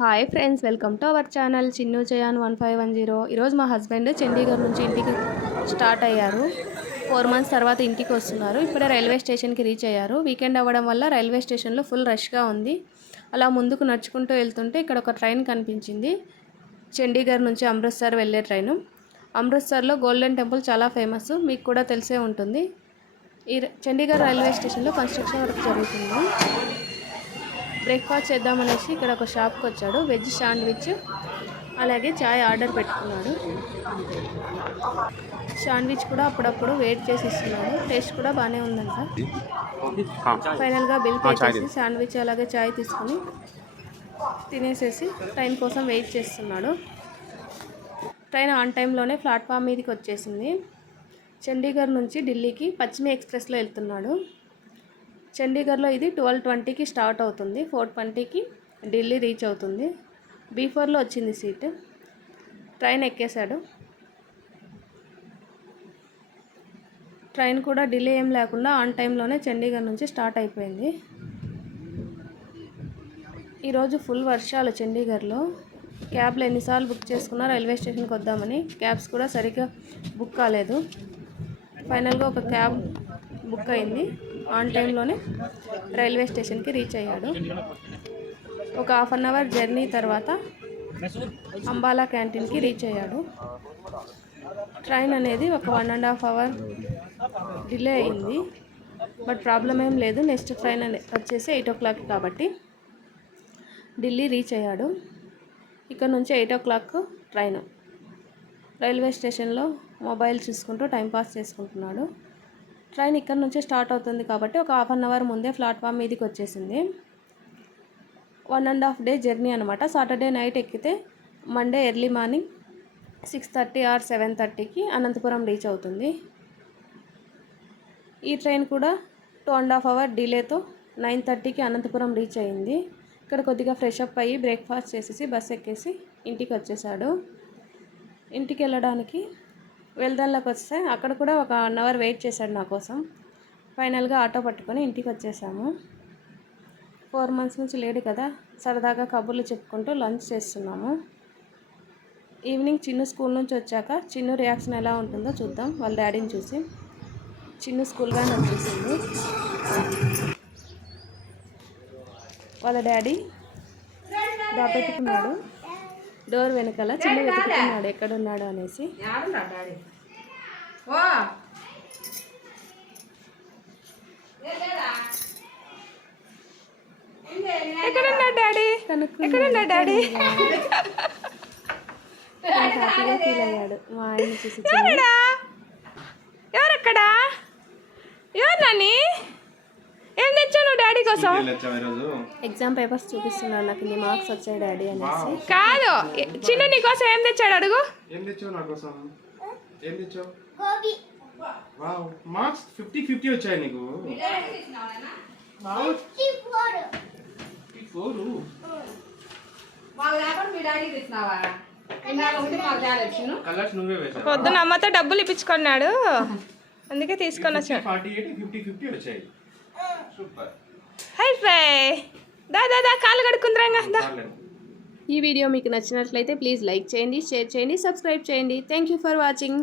Hi friends welcome to our channel Chinnu Chayan one five one zero. ఈరోజు మా husband Chandigarh నుంచి ఇంటికి start అయ్యారు. ఫోర్ మంత్స్ తర్వాత ఇంటికి వస్తున్నారు. ఇప్పుడే రైల్వే స్టేషన్కి రీచ్ అయ్యారు. వీకెండ్ అవ్వడం వల్ల రైల్వే స్టేషన్లో ఫుల్ రష్గా ఉంది. అలా ముందుకు నడుచుకుంటూ వెళ్తుంటే ఇక్కడ ఒక ట్రైన్ కనిపించింది. చండీగఢ్ నుంచి అమృత్సర్ వెళ్ళే ట్రైను. అమృత్సర్లో గోల్డెన్ టెంపుల్ చాలా ఫేమస్. మీకు కూడా తెలిసే ఉంటుంది. ఈ చండీగఢ్ రైల్వే స్టేషన్లో కన్స్ట్రక్షన్ వర్క్ జరుగుతుంది. బ్రేక్ఫాస్ట్ చేద్దామనేసి ఇక్కడ ఒక షాప్కి వచ్చాడు. వెజ్ శాండ్విచ్ అలాగే చాయ్ ఆర్డర్ పెట్టుకున్నాడు. శాండ్విచ్ కూడా అప్పుడప్పుడు వెయిట్ చేసి ఇస్తున్నాడు. టేస్ట్ కూడా బాగానే ఉందంట. ఫైనల్గా బిల్ పే చేసి శాండ్విచ్ అలాగే చాయ్ తీసుకుని తినేసేసి ట్రైన్ కోసం వెయిట్ చేస్తున్నాడు. ట్రైన్ ఆన్ టైంలోనే ప్లాట్ఫామ్ మీదకి వచ్చేసింది. చండీగఢ్ నుంచి ఢిల్లీకి పశ్చిమ ఎక్స్ప్రెస్లో వెళ్తున్నాడు. చండీగఢ్లో ఇది ట్వెల్వ్ ట్వంటీకి స్టార్ట్ అవుతుంది. ఫోర్ ట్వంటీకి ఢిల్లీ రీచ్ అవుతుంది. బీ ఫోర్లో వచ్చింది సీట్. ట్రైన్ ఎక్కేశాడు. ట్రైన్ కూడా డిలే ఏం లేకుండా ఆన్ టైంలోనే చండీగఢ్ నుంచి స్టార్ట్ అయిపోయింది. ఈరోజు ఫుల్ వర్షాలు చండీగఢ్లో. క్యాబ్లు ఎన్నిసార్లు బుక్ చేసుకున్నా రైల్వే స్టేషన్కి వద్దామని క్యాబ్స్ కూడా సరిగ్గా బుక్ కాలేదు. ఫైనల్గా ఒక క్యాబ్ బుక్ అయింది. ఆన్ టైంలోనే రైల్వే స్టేషన్కి రీచ్ అయ్యాడు. ఒక హాఫ్ అన్ అవర్ జర్నీ తర్వాత అంబాలా క్యాంటీన్కి రీచ్ అయ్యాడు. ట్రైన్ అనేది ఒక one and half hour delay అయింది. బట్ ప్రాబ్లం ఏం లేదు. నెక్స్ట్ ట్రైన్ వచ్చేసి ఎయిట్ ఓ క్లాక్ కాబట్టి ఢిల్లీ రీచ్ అయ్యాడు. ఇక్కడ నుంచి eight o'clock train. Railway స్టేషన్లో మొబైల్ చూసుకుంటూ టైంపాస్ చేసుకుంటున్నాడు. ట్రైన్ ఇక్కడ నుంచే స్టార్ట్ అవుతుంది కాబట్టి ఒక హాఫ్ అన్ అవర్ ముందే ప్లాట్ఫామ్ మీదకి వచ్చేసింది. One and half day journey అనమాట సాటర్డే నైట్ ఎక్కితే Monday early morning six thirty or seven థర్టీకి అనంతపురం రీచ్ అవుతుంది. ఈ ట్రైన్ కూడా టూ అండ్ హాఫ్ అవర్ డిలేతో నైన్ థర్టీకి అనంతపురం రీచ్ అయింది. ఇక్కడ కొద్దిగా ఫ్రెష్ అప్ అయ్యి బ్రేక్ఫాస్ట్ చేసేసి బస్ ఎక్కేసి ఇంటికి వచ్చేసాడు. ఇంటికి వెళ్ళడానికి వెల్దాల్లోకి వస్తే అక్కడ కూడా ఒక వన్ అవర్ వెయిట్ చేశాడు నా కోసం. ఫైనల్గా ఆటో పట్టుకొని ఇంటికి వచ్చేసాము. ఫోర్ మంత్స్ నుంచి లేడు కదా సరదాగా కబుర్లు చెప్పుకుంటూ లంచ్ చేస్తున్నాము. ఈవినింగ్ చిన్ను స్కూల్ నుంచి వచ్చాక చిన్ను రియాక్షన్ ఎలా ఉంటుందో చూద్దాం. వాళ్ళ డాడీని చూసి చిన్ను స్కూల్గా నచ్చేసింది వాళ్ళ డాడీ దాపెట్టుకున్నాడు డోర్ వెనకాల చిన్న వెతుకుతున్నాడు ఎక్కడున్నాడు అనేసి. ఓ! ఎక్కడున్నాడు డాడీ? ఎక్కడున్నాడు డాడీ? హ్యాపీగా ఫీల్ అయ్యాడు. మా ఆయన చూసి ఎవరడా? ఎవరక్కడా ఎవరు నాని ఏం తెచ్చావు నువ్వు డాడీ కోసం ఎగ్జామ్ పేపర్స్ చూపిస్తున్నాడు నాకు ఇన్ని మార్క్స్ వచ్చాయి డాడీ అనేసి. కాదు చిన్న నీ కోసం ఏం తెచ్చాడు అడుగు? ఏం తెచ్చావు నా కోసం? ఏం తెచ్చావు? వావ్ మార్క్స్ ఫిఫ్టీ ఫిఫ్టీ వచ్చాయి నీకు. ఫిఫ్టీ ఫోర్ కలర్స్ నువ్వే వేసావు? పొద్దున అమ్మతో డబ్బులు ఇప్పించుకున్నాడు. అందుకే తీసుకొని వచ్చాడు. ఫార్టీ ఎయిట్ ఫిఫ్టీ ఫిఫ్టీ వచ్చాయి సూపర్ హై ఫై దా దా దా కాలు కడుక్కుందిరాంగా దా. ఈ వీడియో మీకు నచ్చినట్లయితే ప్లీజ్ లైక్ చేయండి షేర్ చేయండి సబ్స్క్రైబ్ చేయండి. Thank you for watching